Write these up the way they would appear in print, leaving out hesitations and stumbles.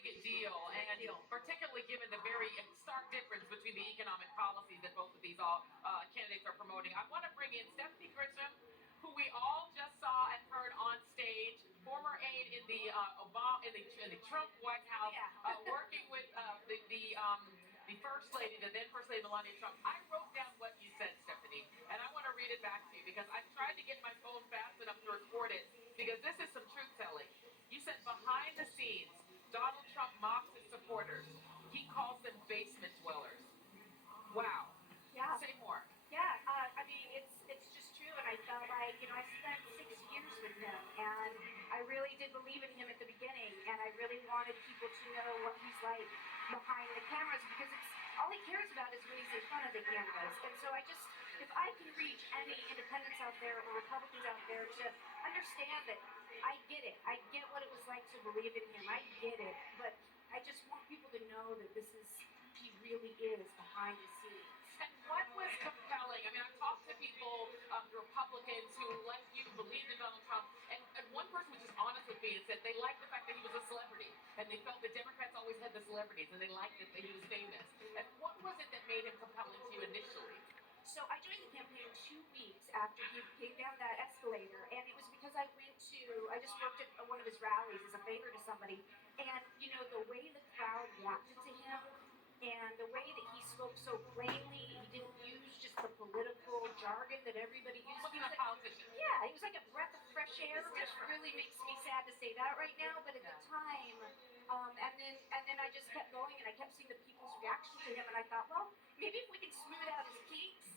deal, and particularly given the very stark difference between the economic policies that both of these candidates are promoting. I want to bring in Stephanie Grisham, who we all just saw and heard on stage, former aide in the in the Trump White House, working with the First Lady, the then First Lady Melania Trump. I wrote down what you said, Stephanie, and I want to read it back to you because I tried to get my phone fast enough to record it because this is some truth telling. You said behind the scenes, Donald Trump mocks his supporters. He calls them basement dwellers. Wow. Yeah. Say more. Yeah, I mean, it's just true, and I felt like, I spent 6 years with him, and I really did believe in him at the beginning, and I really wanted people to know what he's like behind the cameras, because it's all he cares about is when he's in front of the cameras. And so if I can reach any independents out there or Republicans out there to understand that I get it, I get what it was like to believe in him, I get it, but I just want people to know that he really is behind the scenes. And what was compelling? I mean, I've talked to people, Republicans who, like you, believed in Donald Trump, and one person was just honest with me and said they liked the fact that he was a celebrity, and they felt the Democrats always had the celebrities, and they liked it that he was famous. And what was it that made him compelling to you initially? So I joined the campaign 2 weeks after he came down that escalator, and it was because I just worked at one of his rallies as a favor to somebody, and the way the crowd reacted to him, and the way that he spoke so plainly, he didn't use just the political jargon that everybody used. He was a politician. Yeah, he was like a breath of fresh air, which really makes me sad to say that right now, but at the time, and then I just kept going, and I kept seeing the people's reaction to him, and I thought, well, maybe if we can smooth out his kinks.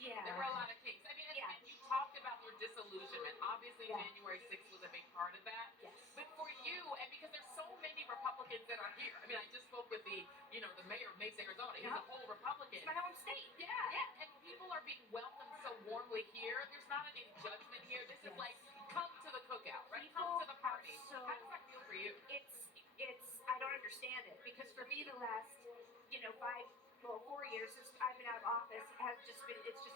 Yeah. There were a lot of kinks. I mean, and you talked about your disillusionment. Obviously, January 6th was a big part of that. Yes. But for you, and because there's so many Republicans that are here. I mean, I just spoke with the mayor of Mesa, Arizona. He's a whole Republican. It's my home state. Yeah. And people are being welcomed so warmly here. There's not any judgment here. This is like, come to the cookout, right? Come to the party. So how does that feel for you? It's I don't understand it, because for me the last 4 years since I've been out of office it's just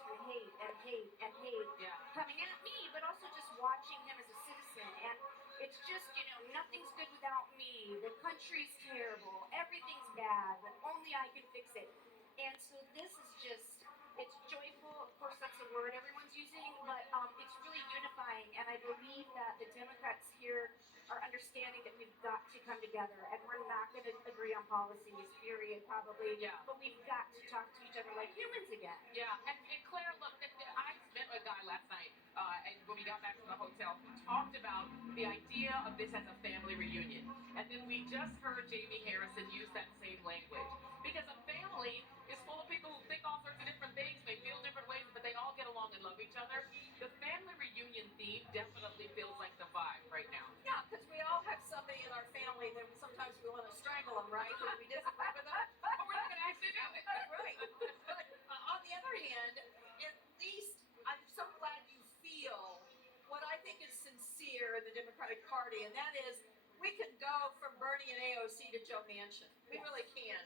been hate and hate and hate coming at me, but also just watching him as a citizen, and it's just nothing's good without me, the country's terrible, everything's bad, but only I can fix it. And so this is it's joyful, of course that's the word everyone's using, but it's really unifying, and I believe that the Democrats here are understanding that we've got to come together, and we're not going to agree on policies, period, probably, but we've got to talk to each other like humans again. Yeah, and Claire, look, I met a guy last night, and when we got back to the hotel, who talked about the idea of this as a family reunion, and then we just heard Jamie Harrison use that same language, because a family is full of people who think all sorts of different things, they feel different ways, but they all get along and love each other. The family reunion theme definitely feels like the vibe right now. Yeah, because we all have somebody in our family that sometimes we want to strangle them, right? Because we disagree with them. But we're not going to actually do it. Right. But on the other hand, at least I'm so glad you feel what I think is sincere in the Democratic Party, and that is we can go from Bernie and AOC to Joe Manchin. We really can.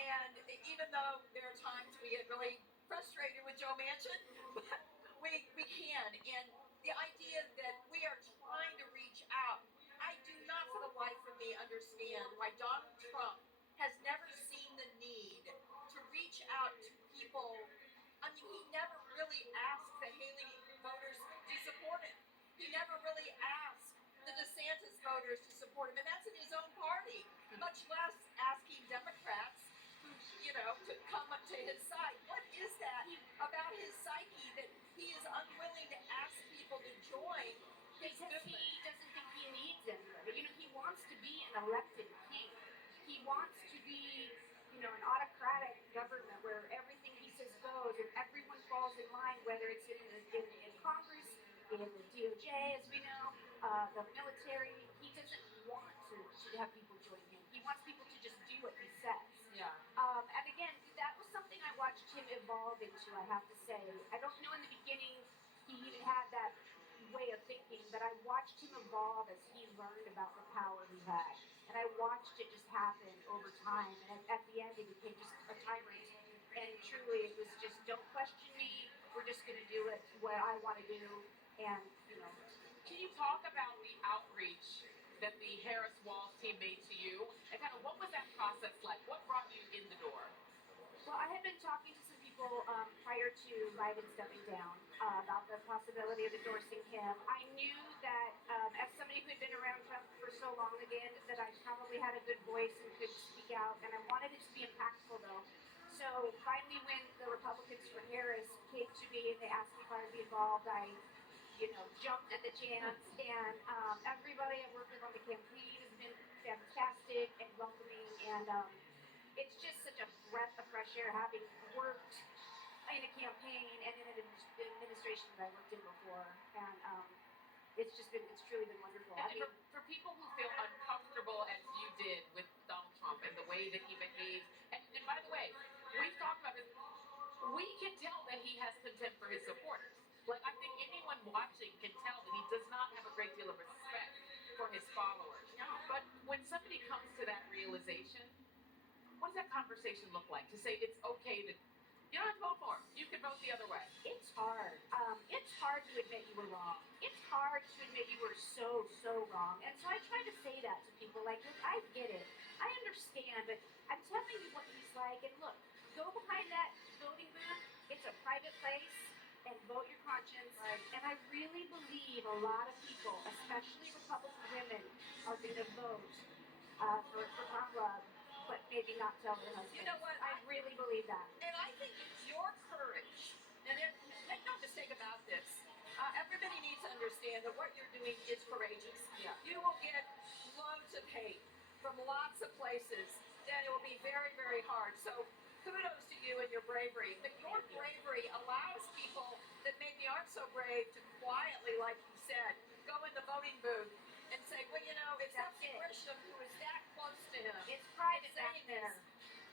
And even though there are times we get really frustrated with Joe Manchin, but we can. And the idea that we are trying to reach out, I do not for the life of me understand why Donald Trump has never seen the need to reach out to people. I mean, he never really asked the Haley voters to support him. He never really asked the DeSantis voters to support him, and that's in his own party, much less asking Democrats to come up to his side. What is that about his psyche that he is unwilling to ask people to join? Because he doesn't think he needs anybody. He wants to be an elected king. He wants to be, an autocratic government where everything he says goes and everyone falls in line, whether it's in Congress, in the DOJ, as we know, the military. He doesn't want to have people join him. He wants people to just do what he says. Yeah. And again, that was something I watched him evolve into, I have to say. I don't know in the beginning he even had that way of thinking, but I watched him evolve as he learned about the power he had. And I watched it just happen over time. And at the end, he became just a tyrant. And truly, it was just, don't question me. We're just going to do it what I want to do. And, Can you talk about the outreach that the Wall's teammate to you, and kind of what was that process like? What brought you in the door? Well, I had been talking to some people prior to Biden stepping down about the possibility of endorsing him. I knew that as somebody who had been around Trump for so long again, that I probably had a good voice and could speak out, and I wanted it to be impactful though. So finally, when the Republicans for Harris came to me and they asked me if I would be involved, I, jumped at the chance. And everybody I've worked with on the campaign has been fantastic and welcoming, and it's just such a breath of fresh air having worked in a campaign and in an administration that I worked in before. And it's truly been wonderful. And for people who feel uncomfortable as you did with Donald Trump and the way that he behaves, and by the way, we've talked about this, we can tell that he has contempt for his supporters. Like, I think anyone watching can tell that he does not have a great deal of respect for his followers. No. But when somebody comes to that realization, what does that conversation look like? To say it's okay to, you don't have to vote for him. You can vote the other way. It's hard. It's hard to admit you were wrong. It's hard to admit you were so, so wrong. And so I try to say that to people, like, look, I get it. I understand, but I'm telling you what he's like. And look, go behind that voting booth. It's a private place, and vote your conscience. Right. And I really believe a lot of people, especially Republican women, are going to vote for Kamala, but maybe not tell their husband. You know what? I really believe that. And I think it's your courage. And make no mistake about this. Everybody needs to understand that what you're doing is courageous. Yeah. You will get loads of hate from lots of places, and it will be very, very hard. So kudos to you and your bravery. But your bravery allows people that maybe aren't so brave to quietly, like you said, go in the voting booth and say, well, it's That's Stephanie it. Grisham who is that close to him. It's private back saying there. this.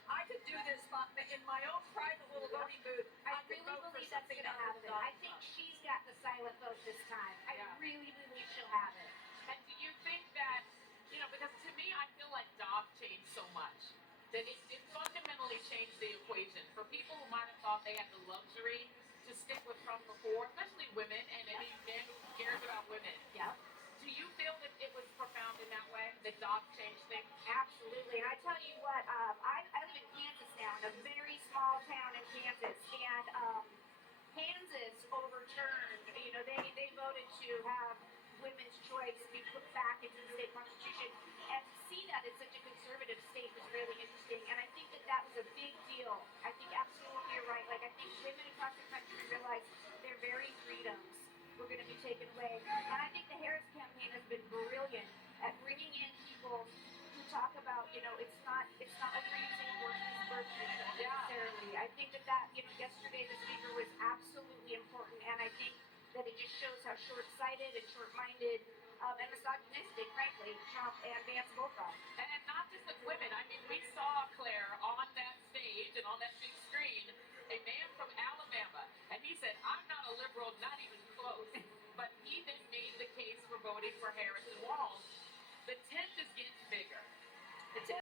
I could do this in my own private little voting booth. I could really vote for believe that's something going to other than happen. I Donald think Trump. she's got the silent vote this time. I Yeah. really believe she'll have it. And do you think that, because to me, I feel like Dobbs changed so much that it fundamentally changed the equation. For people who might have thought they had the luxury to stick with Trump before, especially women, and any man who cares about women, Yep. do you feel that it was profound in that way, that Dobbs changed things? Absolutely. And I tell you what, I live in Kansas now, in a very small town in Kansas, and Kansas overturned, they voted to have women's choice be put back into the state constitution. And to see that in such a conservative state was really interesting. And I think that was a big deal. I think absolutely you're right. Like, I think women across the country realize their very freedoms were going to be taken away. And I think the Harris campaign has been brilliant at bringing in people who talk about, it's not like we're using abortion as birth control necessarily. I think that yesterday the speaker was absolutely important, and I think that it just shows how short-sighted and short-minded and misogynistic, frankly, Trump and Vance both are.